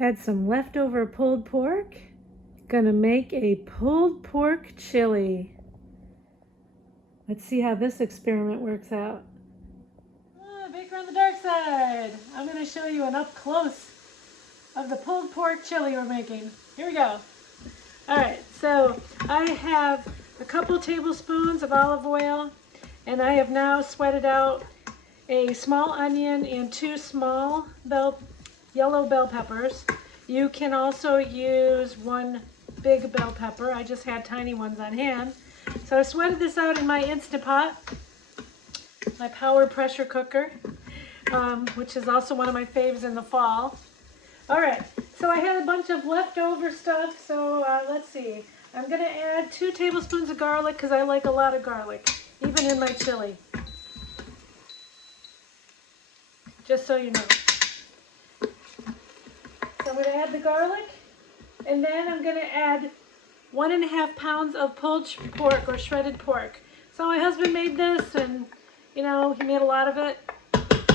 Had some leftover pulled pork. Gonna make a pulled pork chili. Let's see how this experiment works out. Baker on the dark side. I'm gonna show you an up close of the pulled pork chili we're making. Here we go. All right, so I have a couple tablespoons of olive oil, and I have now sweated out a small onion and 2 small yellow bell peppers. You can also use 1 big bell pepper. I just had tiny ones on hand. So I sweated this out in my Instant Pot, my power pressure cooker, which is also one of my faves in the fall. All right, so I had a bunch of leftover stuff, so let's see. I'm gonna add 2 tablespoons of garlic because I like a lot of garlic, even in my chili. Just so you know. So I'm gonna add the garlic, and then I'm gonna add 1.5 pounds of pulled pork or shredded pork. So my husband made this, and you know, he made a lot of it,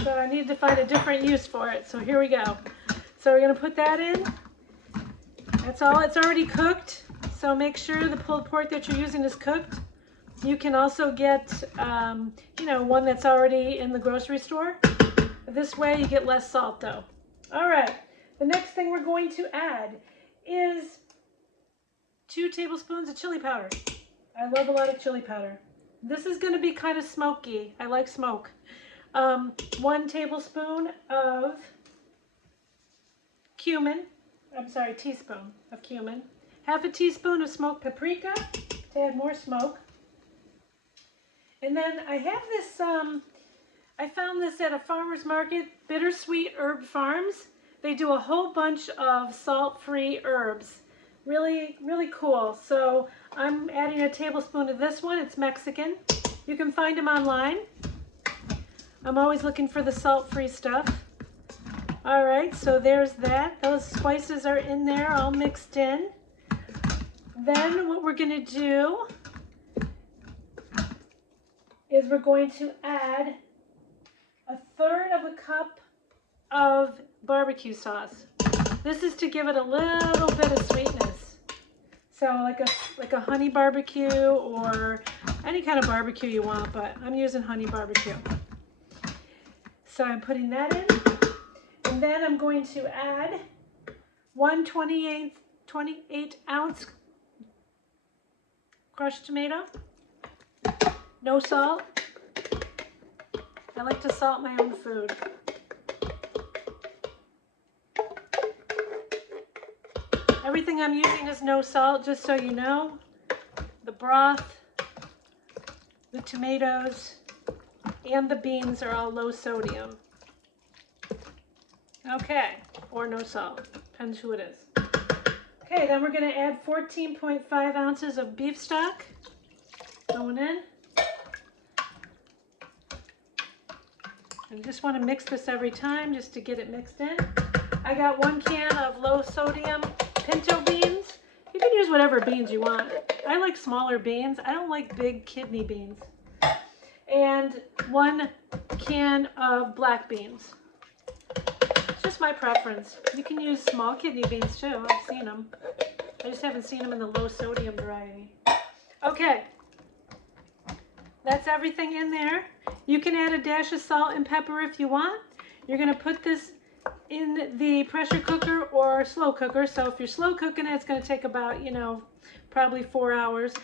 so I needed to find a different use for it. So here we go. So we're gonna put that in. That's all. It's already cooked, so make sure the pulled pork that you're using is cooked. You can also get, you know, one that's already in the grocery store. This way you get less salt though. All right, the next thing we're going to add is 2 tablespoons of chili powder. I love a lot of chili powder. This is gonna be kind of smoky. I like smoke. 1 tablespoon of cumin. I'm sorry, teaspoon of cumin. 1/2 teaspoon of smoked paprika to add more smoke. And then I have this, I found this at a farmer's market, Bittersweet Herb Farms. They do a whole bunch of salt-free herbs. Really, really cool. So I'm adding a tablespoon of this one. It's Mexican. You can find them online. I'm always looking for the salt-free stuff. All right, so there's that. Those spices are in there, all mixed in. Then what we're gonna do is we're going to add 1/3 of a cup of barbecue sauce. This is to give it a little bit of sweetness. So like a honey barbecue or any kind of barbecue you want, but I'm using honey barbecue. So I'm putting that in, and then I'm going to add 1 28-ounce crushed tomato. No salt. I like to salt my own food. Everything I'm using is no salt, just so you know. The broth, the tomatoes, and the beans are all low sodium. Okay, or no salt, depends who it is. Okay, then we're gonna add 14.5 ounces of beef stock going in. And just want to mix this every time just to get it mixed in. I got 1 can of low sodium pinto beans. You can use whatever beans you want. I like smaller beans. I don't like big kidney beans. And 1 can of black beans. It's just my preference. You can use small kidney beans too. I've seen them. I just haven't seen them in the low sodium variety. Okay. That's everything in there. You can add a dash of salt and pepper if you want. You're gonna put this in the pressure cooker or slow cooker. So if you're slow cooking it, it's gonna take about, you know, probably 4 hours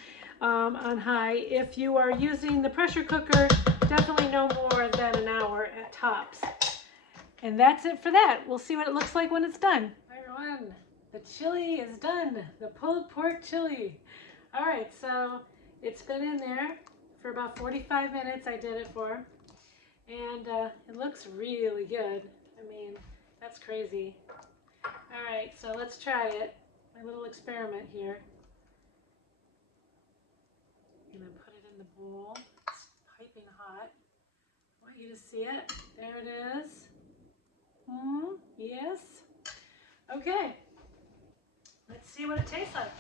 on high. If you are using the pressure cooker, definitely no more than an hour at tops. And that's it for that. We'll see what it looks like when it's done. Hi everyone, the chili is done. The pulled pork chili. All right, so it's been in there for about 45 minutes. I did it for, and it looks really good. I mean, that's crazy. All right, so let's try it. My little experiment here. I'm gonna put it in the bowl. It's piping hot. I want you to see it. There it is. Yes. Okay. Let's see what it tastes like.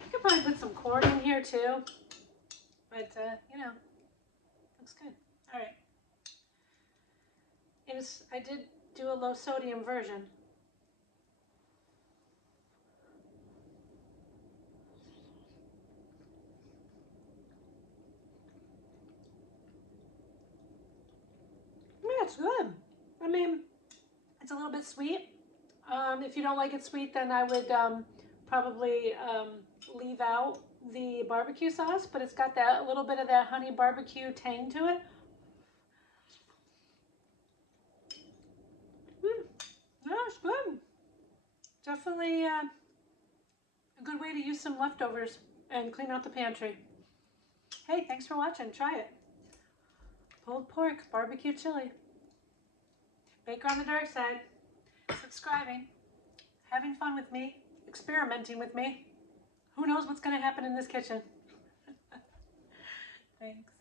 You could probably put some corn in here too, but you know, looks good. All right. I did do a low sodium version. Yeah, it's good. I mean, it's a little bit sweet. If you don't like it sweet, then I would probably leave out the barbecue sauce, but it's got that a little bit of that honey barbecue tang to it. Yeah, it's good. Definitely a good way to use some leftovers and clean out the pantry. Hey, thanks for watching. Try it. Pulled pork, barbecue chili. Baker on the dark side. Subscribing. Having fun with me. Experimenting with me. Who knows what's going to happen in this kitchen? Thanks.